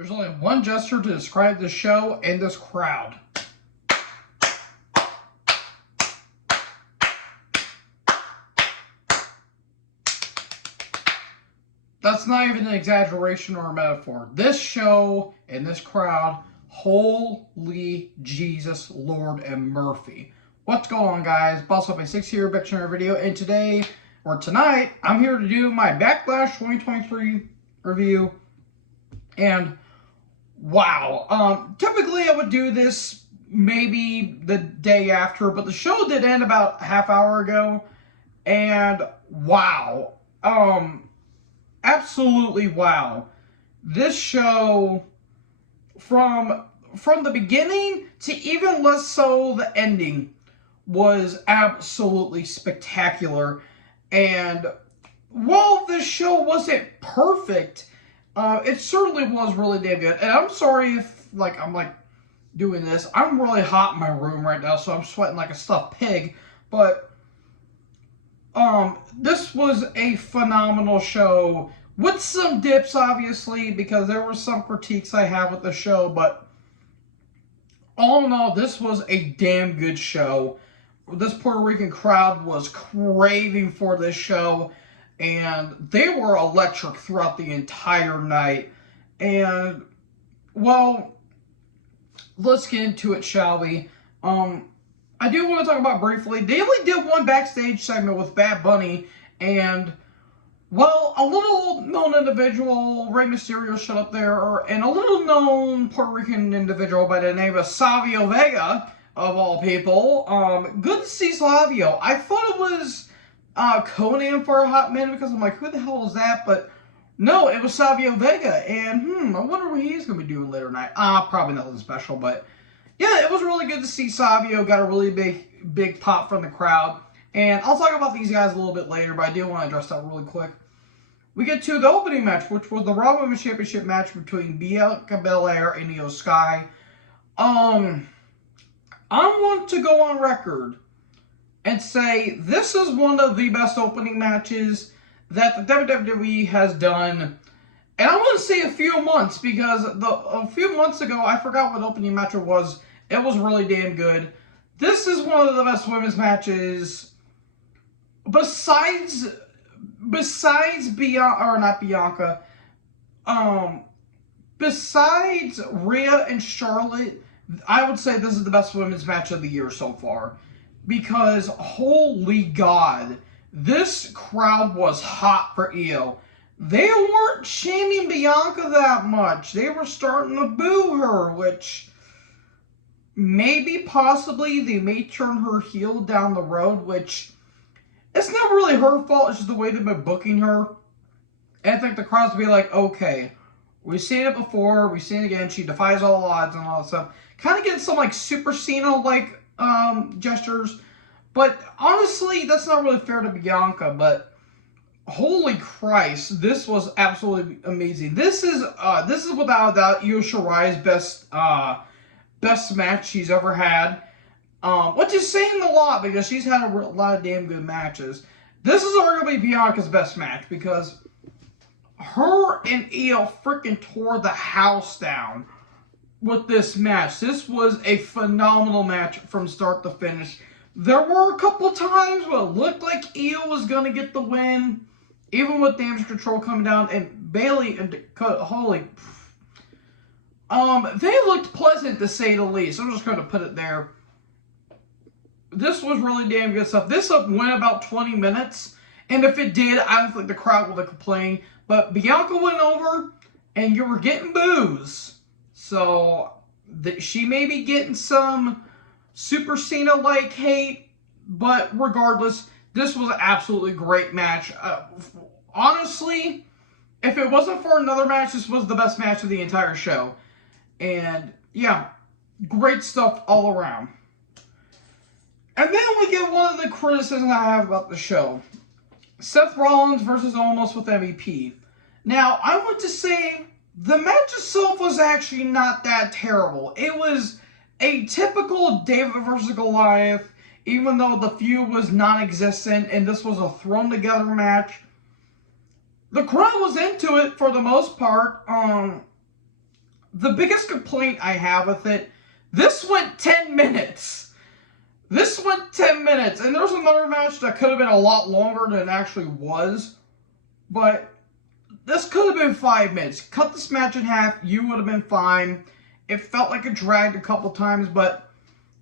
There's only one gesture to describe this show and this crowd. That's not even an exaggeration or a metaphor. This show and this crowd, holy Jesus, Lord, and Murphy. What's going on, guys? Boss Up a 6 here, Dictionary video, and today, or tonight, I'm here to do my Backlash 2023 review. And wow, typically I would do this maybe the day after, but the show did end about a half hour ago, and wow, absolutely wow. This show, from the beginning to even less so the ending, was absolutely spectacular. And while this show wasn't perfect, it certainly was really damn good. And I'm sorry if I'm doing this. I'm really hot in my room right now, so I'm sweating like a stuffed pig. But this was a phenomenal show with some dips, obviously, because there were some critiques I have with the show. But all in all, this was a damn good show. This Puerto Rican crowd was craving for this show, and they were electric throughout the entire night. And, well, let's get into it, shall we? I do want to talk about briefly, they only did one backstage segment with Bad Bunny, and, well, a little known individual, Rey Mysterio, showed up there, and a little known Puerto Rican individual by the name of Savio Vega, of all people. Good to see Savio. I thought it was Conan for a hot minute, because I'm like, who the hell is that? But no, it was Savio Vega, and I wonder what he's going to be doing later tonight. Probably nothing special, but yeah, it was really good to see Savio. Got a really big pop from the crowd, and I'll talk about these guys a little bit later, but I do want to address that really quick. We get to the opening match, which was the Raw Women's Championship match between Bianca Belair and Io Sky. I want to go on record and say this is one of the best opening matches that the WWE has done. And I want to say a few months, because a few months ago, I forgot what opening match it was. It was really damn good. This is one of the best women's matches besides Bianca, besides Rhea and Charlotte. I would say this is the best women's match of the year so far, because holy God, this crowd was hot for Io. They weren't shaming Bianca that much. They were starting to boo her, which maybe possibly they may turn her heel down the road, which it's not really her fault. It's just the way they've been booking her. And I think the crowd's be like, okay, we've seen it before, we've seen it again. She defies all odds and all that stuff. Kind of getting some Super Cena-like gestures. But honestly, that's not really fair to Bianca. But holy Christ, this was absolutely amazing. This is without a doubt Io Shirai's best match she's ever had. Which is saying a lot, because she's had a lot of damn good matches. This is arguably Bianca's best match, because her and Io freaking tore the house down with this match. This was a phenomenal match from start to finish. There were a couple times where it looked like Io was going to get the win, even with Damage Control coming down, and Bayley and holy, they looked pleasant, to say the least. I'm just going to put it there. This was really damn good stuff. This went about 20 minutes, and if it did, I don't think the crowd would have complained. But Bianca went over, and you were getting boos. So she may be getting some Super Cena-like hate, but regardless, this was an absolutely great match. Honestly, if it wasn't for another match, this was the best match of the entire show. And yeah, great stuff all around. And then we get one of the criticisms I have about the show. Seth Rollins versus Omos with MVP. Now, I want to say the match itself was actually not that terrible. It was a typical David versus Goliath, even though the feud was non-existent and this was a thrown-together match. The crowd was into it for the most part. the biggest complaint I have with it, this went 10 minutes. This went 10 minutes, and there's another match that could have been a lot longer than it actually was, but this could have been 5 minutes. Cut this match in half, you would have been fine. It felt like it dragged a couple times, but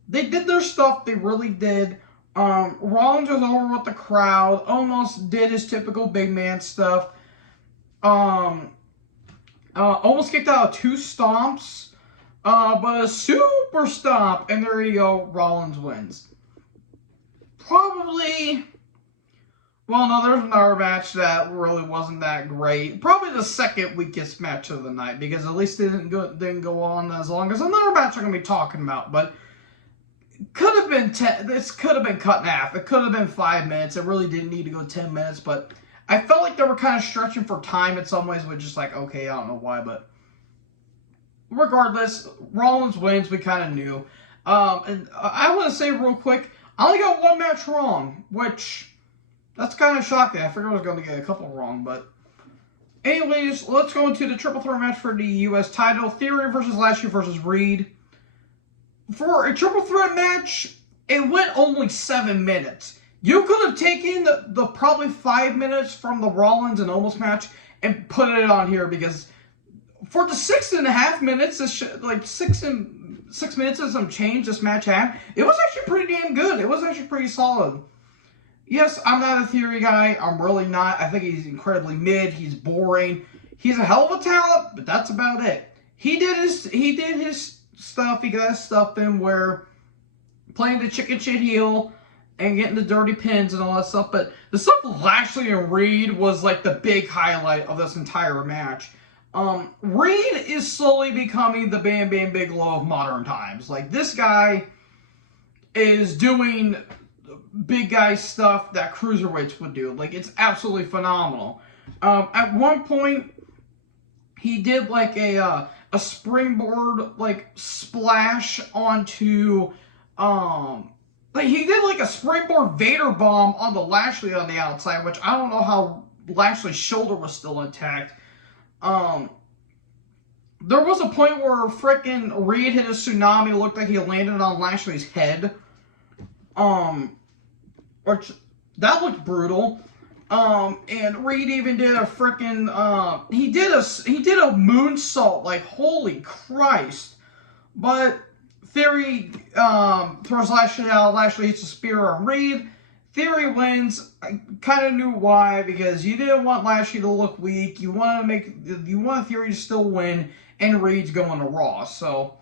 they did their stuff. They really did. Rollins was over with the crowd. Almost did his typical big man stuff. Almost kicked out of 2 stomps. But a super stomp. And there you go. Rollins wins. Probably... Well, no, there's another match that really wasn't that great. Probably the second weakest match of the night, because at least it didn't go on as long as another match I'm going to be talking about. But could have been this could have been cut in half. It could have been 5 minutes. It really didn't need to go 10 minutes. But I felt like they were kind of stretching for time in some ways, which is like, okay, I don't know why. But regardless, Rollins wins. We kind of knew. And I want to say real quick, I only got 1 match wrong, which... That's kind of shocking. I figured I was going to get a couple wrong, but... Anyways, let's go into the triple threat match for the U.S. title. Theory versus Lashley versus Reed. For a triple threat match, it went only 7 minutes. You could have taken the probably 5 minutes from the Rollins and Omos match and put it on here, because for the 6.5 minutes, like 6 minutes and some change this match had, it was actually pretty damn good. It was actually pretty solid. Yes, I'm not a Theory guy. I'm really not. I think he's incredibly mid. He's boring. He's a hell of a talent, but that's about it. He did his stuff. He got his stuff in where playing the chicken shit heel and getting the dirty pins and all that stuff. But the stuff with Lashley and Reed was like the big highlight of this entire match. Reed is slowly becoming the Bam Bam Bigelow of modern times. Like, this guy is doing big guy stuff that cruiserweights would do. Like, it's absolutely phenomenal. At one point, he did like a springboard like splash onto like he did like a springboard Vader bomb on the Lashley on the outside, which I don't know how Lashley's shoulder was still intact. There was a point where frickin' Reed hit a tsunami. It looked like he landed on Lashley's head. Which, that looked brutal. And Reed even did a frickin', he did a moonsault, like, holy Christ. But Theory, throws Lashley out, Lashley hits a spear on Reed. Theory wins. I kind of knew why, because you didn't want Lashley to look weak. You want Theory to still win, and Reed's going to Raw, so...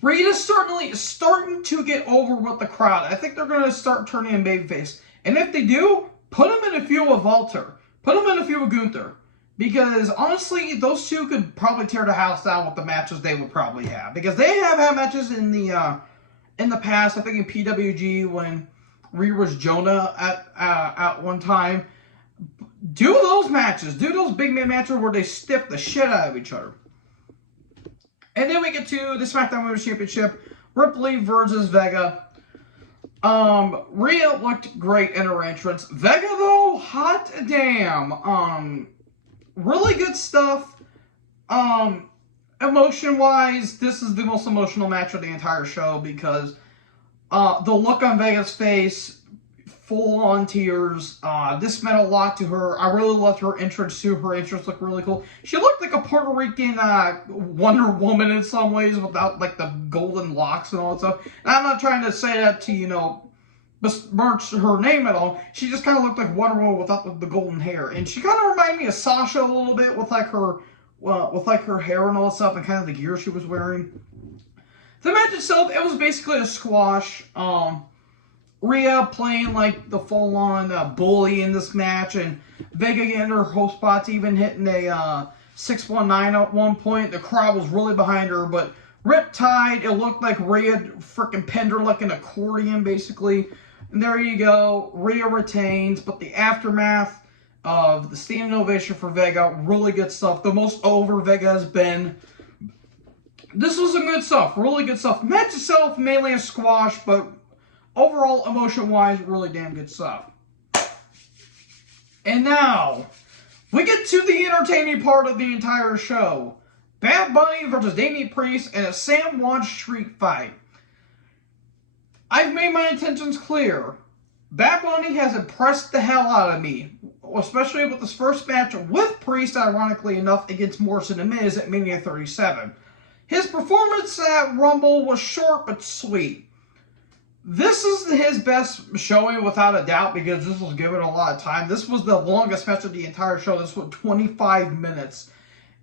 Reed is starting to get over with the crowd. I think they're going to start turning him babyface. And if they do, put him in a feud with Walter. Put him in a feud with Gunther. Because, honestly, those two could probably tear the house down with the matches they would probably have. Because they have had matches in the past. I think in PWG when Reed was Jonah at one time. Do those matches. Do those big man matches where they stiff the shit out of each other. And then we get to the SmackDown Women's Championship, Ripley versus Vega. Rhea looked great in her entrance. Vega, though, hot damn. Really good stuff. Emotion-wise, this is the most emotional match of the entire show, because the look on Vega's face, full-on tears. This meant a lot to her. I really loved her entrance too. Her entrance looked really cool. She looked like a Puerto Rican Wonder Woman in some ways, without like the golden locks and all that stuff. And I'm not trying to say that to, besmirch her name at all. She just kind of looked like Wonder Woman without the golden hair. And she kind of reminded me of Sasha a little bit with like her hair and all that stuff, and kind of the gear she was wearing. The match itself, it was basically a squash. Rhea playing like the full-on bully in this match, and Vega getting her whole spots, even hitting a 619 at one point. The crowd was really behind her, but Riptide, it looked like Rhea freaking pinned her like an accordion, basically. And there you go. Rhea retains, but the aftermath of the standing ovation for Vega, really good stuff. The most over Vega has been. This was some good stuff, really good stuff. Match itself, mainly a squash, but overall, emotion-wise, really damn good stuff. And now, we get to the entertaining part of the entire show. Bad Bunny versus Damian Priest in a San Juan street fight. I've made my intentions clear. Bad Bunny has impressed the hell out of me, especially with his first match with Priest, ironically enough, against Morrison and Miz at Mania 37. His performance at Rumble was short but sweet. This is his best showing without a doubt because this was given a lot of time. This was the longest match of the entire show. This was 25 minutes.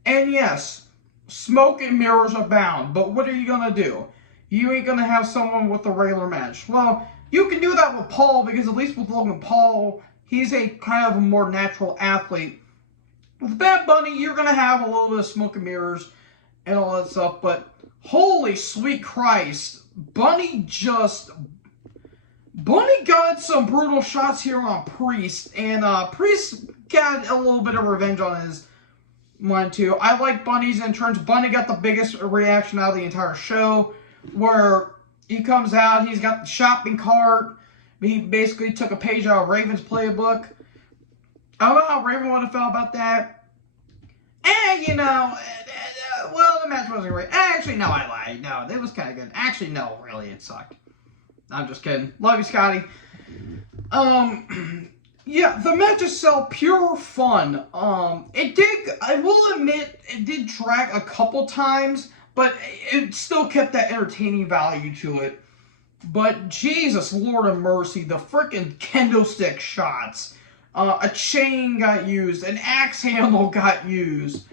And yes, smoke and mirrors abound, but what are you going to do? You ain't going to have someone with a regular match. Well, you can do that with Paul because at least with Logan Paul, he's a kind of a more natural athlete. With Bad Bunny, you're going to have a little bit of smoke and mirrors and all that stuff, but holy sweet Christ, Bunny got some brutal shots here on Priest, and Priest got a little bit of revenge on his mind too. I like Bunny's entrance. Bunny got the biggest reaction out of the entire show, where he comes out, he's got the shopping cart. He basically took a page out of Raven's playbook. I don't know how Raven would have felt about that. Well, the match wasn't great. Actually, no, I lied. No, it was kind of good. Actually, no, really, it sucked. I'm just kidding. Love you, Scotty. Yeah, the match itself, pure fun. I will admit, it did drag a couple times, but it still kept that entertaining value to it. But Jesus, Lord of mercy, the freaking kendo stick shots. A chain got used, an axe handle got used.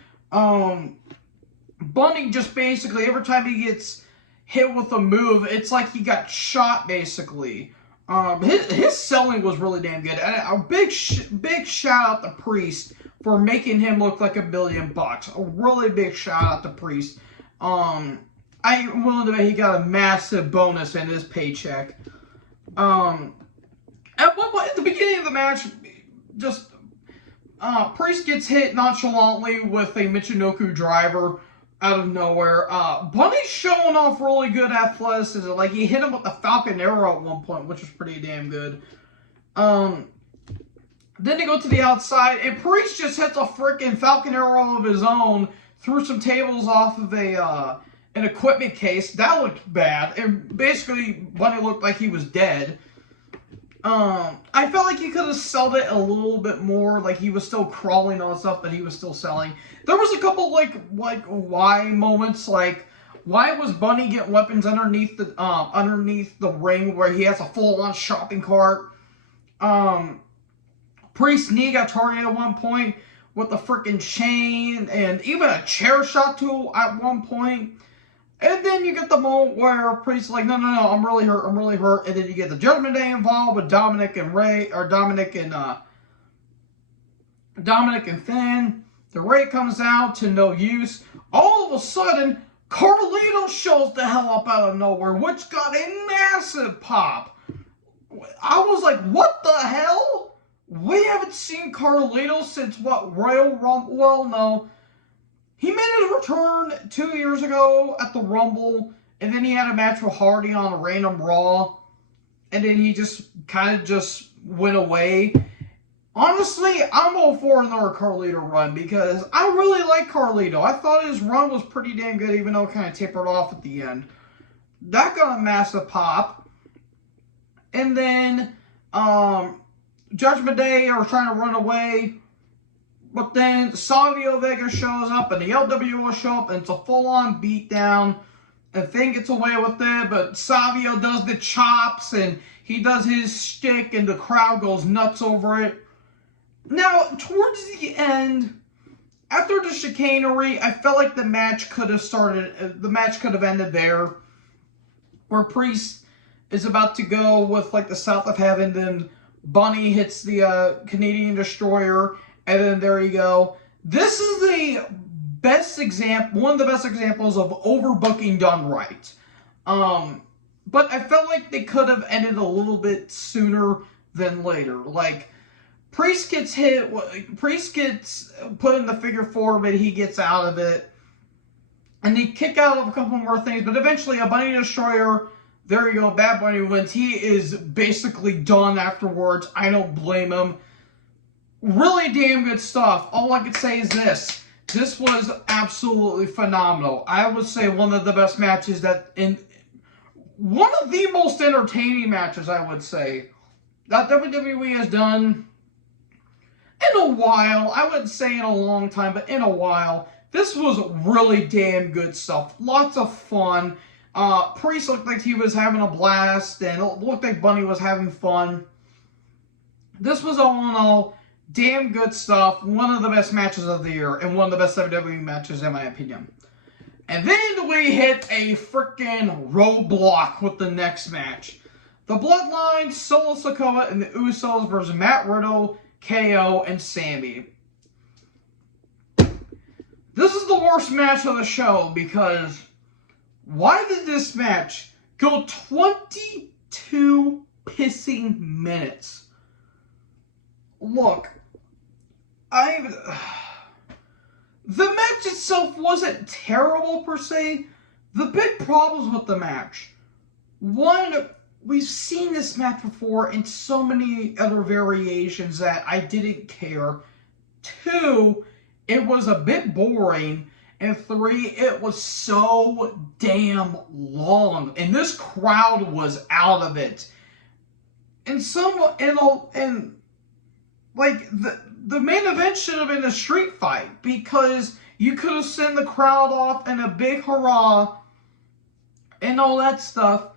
Bunny just basically, every time he gets hit with a move, it's like he got shot, basically. His selling was really damn good. And a big shout out to Priest for making him look like $1 billion. A really big shout out to Priest. I'm willing to bet he got a massive bonus in his paycheck. At the beginning of the match, just Priest gets hit nonchalantly with a Michinoku driver out of nowhere. Bunny's showing off really good athleticism. Like, he hit him with the Falcon Arrow at one point, which was pretty damn good. Then they go to the outside, and Priest just hits a freaking Falcon Arrow of his own threw some tables off of an equipment case. That looked bad. And basically, Bunny looked like he was dead. I felt like he could have sold it a little bit more. Like, he was still crawling on stuff, but he was still selling. There was a couple, like why moments. Like, why was Bunny getting weapons underneath the ring where he has a full-on shopping cart? Priest's knee got targeted at one point with a freaking chain and even a chair shot to at one point. And then you get the moment where Priest's like, no, I'm really hurt. And then you get the Judgment Day involved with Dominic and Finn. The Ray comes out to no use. All of a sudden, Carlito shows the hell up out of nowhere, which got a massive pop. I was like, what the hell? We haven't seen Carlito since what, Royal Rumble? Well, no. He made his return 2 years ago at the Rumble, and then he had a match with Hardy on a random Raw, and then he just kind of just went away. Honestly, I'm all for another Carlito run because I really like Carlito. I thought his run was pretty damn good, even though it kind of tapered off at the end. That got a massive pop. And then Judgment Day are trying to run away. But then Savio Vega shows up and the LWO show up and it's a full-on beatdown. And Finn gets away with it, but Savio does the chops and he does his shtick and the crowd goes nuts over it. Now, towards the end, after the chicanery, I felt like the match could have ended there. Where Priest is about to go with like the South of Heaven, then Bunny hits the Canadian Destroyer. And then there you go. This is the best example, one of the best examples of overbooking done right. But I felt like they could have ended a little bit sooner than later. Like, Priest gets hit, Priest gets put in the figure four, but he gets out of it. And they kick out of a couple more things, but eventually a Bunny Destroyer, there you go, Bad Bunny wins. He is basically done afterwards. I don't blame him. Really damn good stuff. All I could say is this. This was absolutely phenomenal. I would say one of the best matches one of the most entertaining matches, I would say, that WWE has done in a while. I wouldn't say in a long time, but in a while. This was really damn good stuff. Lots of fun. Priest looked like he was having a blast, and it looked like Bunny was having fun. This was all in all damn good stuff. One of the best matches of the year, and one of the best WWE matches in my opinion. And then we hit a freaking roadblock with the next match. The Bloodline, Solo Sikoa, and the Usos versus Matt Riddle, KO, and Sammy. This is the worst match of the show because why did this match go 22 pissing minutes? Look, the match itself wasn't terrible per se. The big problems with the match. One, we've seen this match before in so many other variations that I didn't care. Two, it was a bit boring. And three, it was so damn long. And this crowd was out of it. And the main event should have been a street fight, because you could have sent the crowd off in a big hurrah and all that stuff.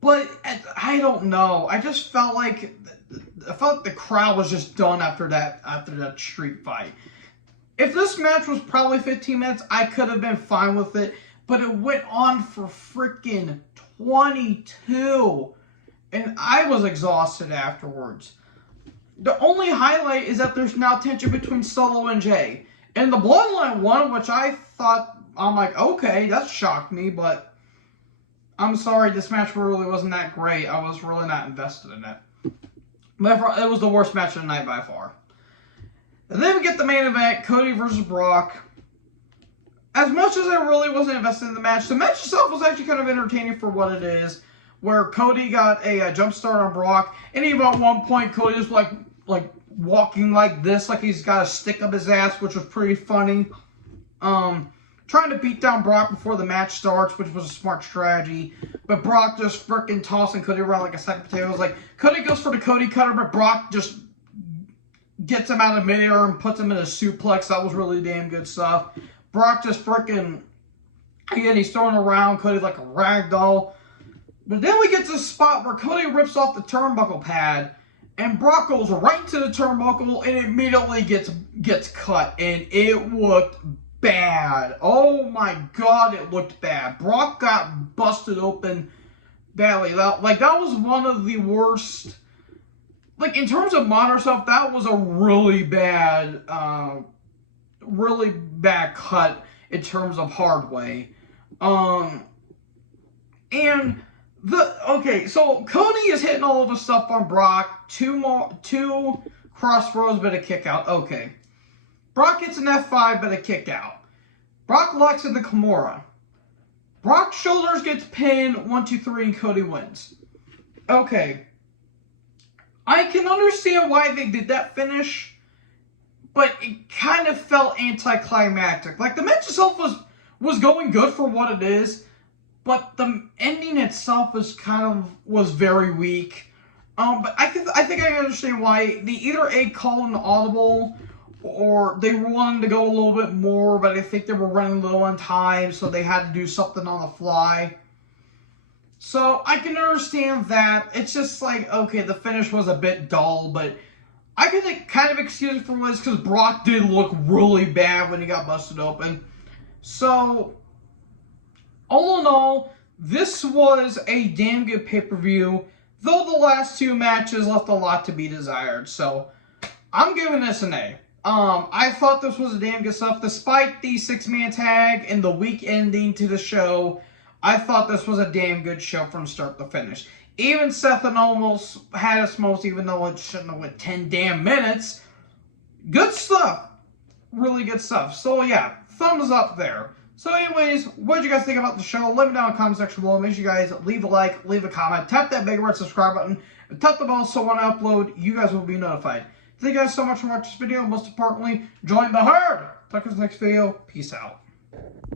But I don't know. I just felt like the crowd was just done after that street fight. If this match was probably 15 minutes, I could have been fine with it. But it went on for freaking 22. And I was exhausted afterwards. The only highlight is that there's now tension between Solo and Jay. And the Bloodline won, which I'm like, okay, that shocked me, but I'm sorry, this match really wasn't that great. I was really not invested in it. But it was the worst match of the night by far. And then we get the main event, Cody versus Brock. As much as I really wasn't invested in the match itself was actually kind of entertaining for what it is, where Cody got a jump start on Brock, and even at one point, Cody was like walking like this, like he's got a stick up his ass, which was pretty funny. Trying to beat down Brock before the match starts, which was a smart strategy. But Brock just freaking tossing Cody around like a sack of potatoes. Like, Cody goes for the Cody cutter, but Brock just gets him out of midair and puts him in a suplex. That was really damn good stuff. Brock just freaking, again, he's throwing around Cody like a rag doll. But then we get to a spot where Cody rips off the turnbuckle pad, and Brock goes right to the turnbuckle and immediately gets cut, and it looked bad. Oh my god, it looked bad. Brock got busted open badly. That was one of the worst. Like, in terms of modern stuff, that was a really bad cut in terms of hard way. So Cody is hitting all of the stuff on Brock. Two crossroads, but a kick out. Okay. Brock gets an F5, but a kick out. Brock locks in the Kimura. Brock's shoulders gets pinned, 1, 2, 3, and Cody wins. Okay. I can understand why they did that finish, but it kind of felt anticlimactic. Like, the match itself was going good for what it is, but the ending itself was very weak. But I think I understand why they either called an audible, or they wanted to go a little bit more, but I think they were running low on time, so they had to do something on the fly. So I can understand that. It's just like, okay, the finish was a bit dull, but I can kind of excuse it for this because Brock did look really bad when he got busted open. So, all in all, this was a damn good pay-per-view, though the last two matches left a lot to be desired. So, I'm giving this an A. I thought this was a damn good stuff. Despite the 6-man tag and the weak ending to the show, I thought this was a damn good show from start to finish. Even Seth and almost had us most, even though it shouldn't have went 10 damn minutes. Good stuff. Really good stuff. So yeah, thumbs up there. So anyways, what did you guys think about the show? Let me know in the comment section below. Make sure you guys leave a like, leave a comment, tap that big red subscribe button, and tap the bell so when I upload, you guys will be notified. Thank you guys so much for watching this video, and most importantly, join the herd. Talk to you next video. Peace out.